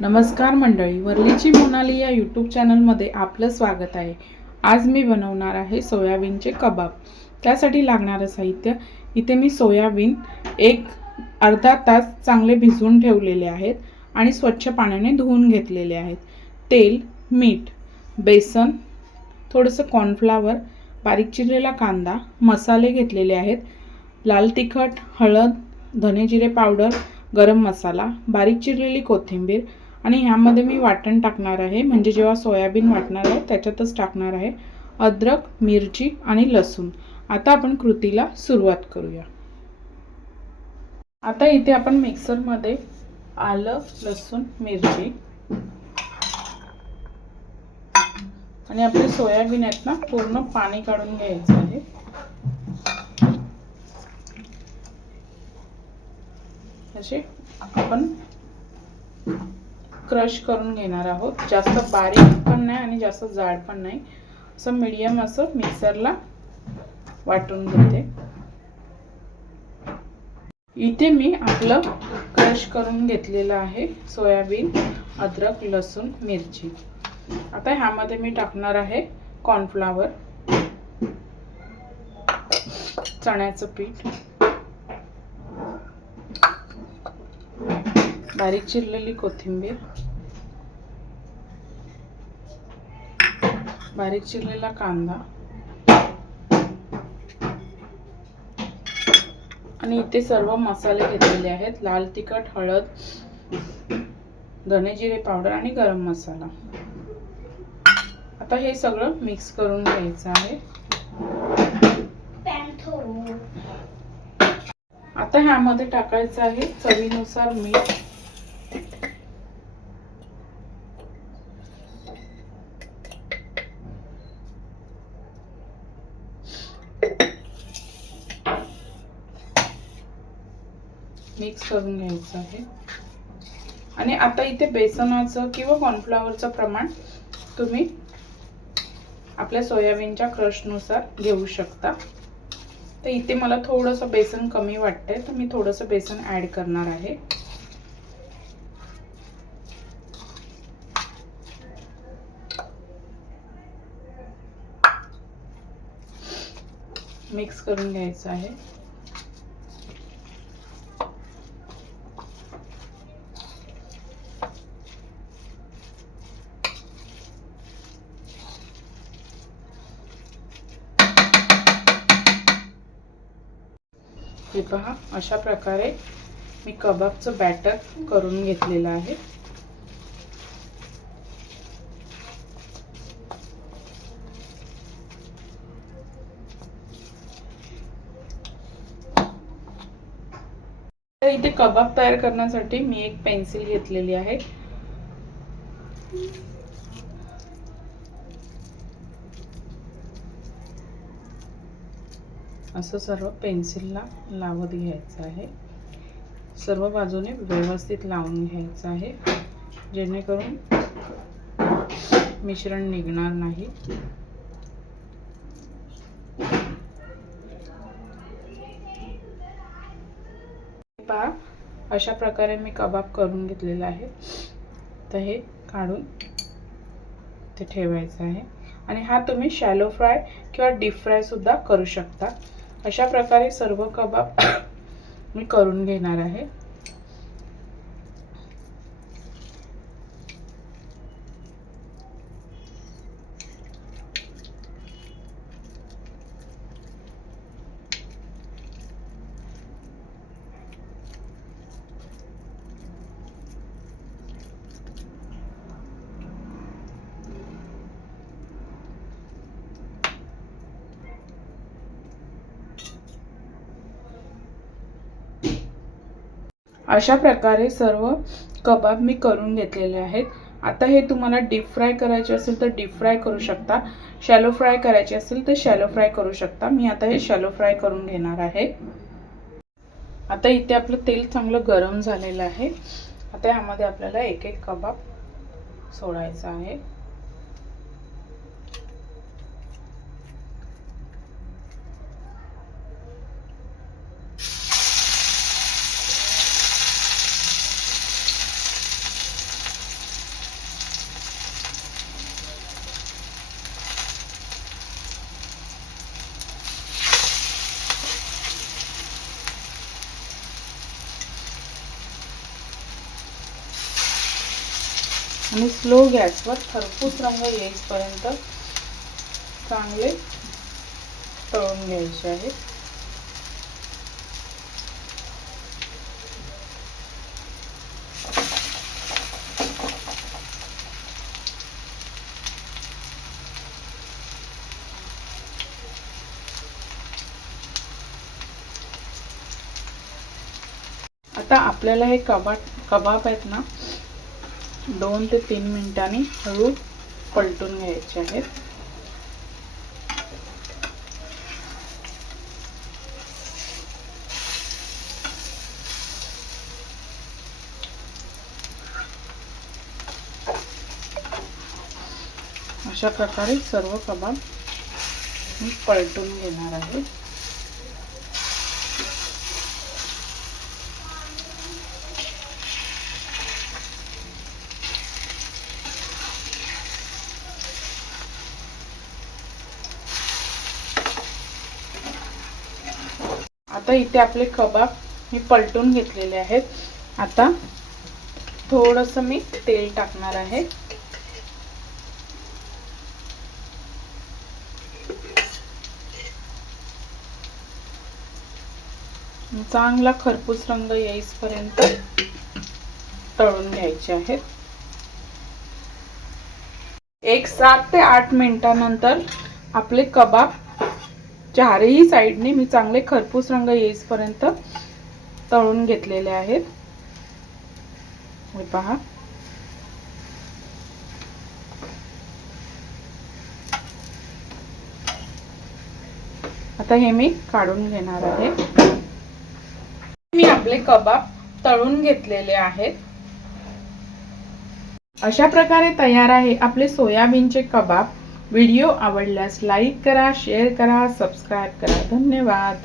नमस्कार मंडळी, वरलीची मोनाली या यूट्यूब चॅनलमध्ये आपलं स्वागत आहे। आज मी बनवणार आहे सोयाबीनचे कबाब। त्यासाठी लागणारे साहित्य इथे मी सोयाबीन अर्धा तास चांगले भिजवून ठेवलेले आहेत आणि स्वच्छ पाण्याने धुवून घेतलेले आहेत। तेल, मीठ, बेसन, थोडंसं कॉर्नफ्लॉवर, बारीक चिरलेला कांदा, मसाले घेतलेले आहेत। लाल तिखट, हळद, धने जिरे पावडर, गरम मसाला, बारीक चिरलेली कोथिंबीर आणि ह्यामध्ये मी वाटण टाकणार आहे, म्हणजे जेव्हा सोयाबीन वाटणार आहे त्याच्यातच टाकणार आहे। अद्रक, मिरची आणि लसूण। आता आपण कृतीला सुरुवात करूया। आता इथे आपण मिक्सर मध्ये आलं, लसूण, मिरची आणि आपले सोयाबीन आहेत ना, पूर्ण पाणी काढून घ्यायचं आहे। असे आपण क्रश करून घेणार आहोत। जास्त बारीक पण नाही आणि जास्त जाड पण नाही, असं मीडियम असं मिक्सरला वाटून घेते। इथे मी आपलं क्रश करून घेतलेलं आहे सोयाबीन, अद्रक, लसूण, मिरची। आता ह्यामध्ये मी टाकणार आहे कॉर्नफ्लॉवर, चण्याचं पीठ, बारीक चिरलेली कोथिंबीर, बारीक चिरलेला कांदा आणि इथे सर्व मसाले घेतलेले आहेत। लाल तिखट, हळद, धने जिरे पावडर आणि गरम मसाला। आता हे सगळं मिक्स करून घ्यायचं आहे। आता ह्यामध्ये टाकायचं आहे चवीनुसार मीठ, मिक्स करून घ्यायचं आहे। आणि आता इथे बेसनाचं किंवा कॉर्नफ्लॉवरचं प्रमाण तुम्ही आपल्या सोयाबीनच्या क्रशनुसार घेऊ शकता। तर इथे मला थोडंसं बेसन कमी वाटतंय, तर मी थोडंसं बेसन ऍड करणार आहे। मिक्स करून घ्यायचं आहे। हे पहा, अशा प्रकारे मी कबाबचं बॅटर करून घेतलेलं आहे। तर इथे कबाब तयार करण्यासाठी मी एक पेन्सिल घेतलेली आहे। असं सर्व पेन्सिलला लावत घ्यायचं आहे। सर्व बाजूने व्यवस्थित लावून घ्यायचं आहे, जेणेकरून मिश्रण निघणार नाही। पहा, अशा प्रकारे मी कबाब करून घेतलेला आहे। तर हे काढून ते ठेवायचं आहे। आणि हा तुम्ही शॅलो फ्राय किंवा डीप फ्राय सुद्धा करू शकता। अशा प्रकारे सर्व कबाब मी करून घेणार आहे। अशा प्रकारे सर्व कबाब मी करून घेतलेले आहेत। आता हे तुम्हाला डीप फ्राय करायचे असेल तर डीप फ्राय करू शकता, शॅलो फ्राय करायचे असेल तर शॅलो फ्राय करू शकता। मी आता हे शॅलो फ्राय करून घेणार आहे। आता इथे आपलं तेल चांगलं गरम झालेलं आहे। आता यामध्ये आपल्याला एक एक कबाब सोडायचा आहे। आणि स्लो गॅसवर खरपूस रंग येईपर्यंत चांगले तळून घ्यायचे आहेत. आता आपल्याला हे कबाब आहेत ना 2 ते 3 मिनिटांनी हळू पलटून घ्यायचे आहेत. अशा प्रकारे सर्व कबाब मी पलटून घेणार आहे. आता इथे आपले कबाब मी पलटून घेतलेले आहेत. आता थोडंसं मी तेल टाकणार आहे. चांगला खरपूस रंग येईपर्यंत तळून घ्यायचे आहेत. 7 ते 8 मिनिटांनंतर आपले कबाब चारही साइडने मी चांगले खरपूस रंग येईपर्यंत तळून घेतलेले आहेत. हे पहा. आता हे मी काढून घेणार आहे. मी आपले कबाब तळून घेतलेले आहेत. अशा प्रकारे तयार आहे आपले सोयाबीनचे कबाब. व्हिडिओ आवडल्यास लाईक करा, शेअर करा, सबस्क्राइब करा. धन्यवाद.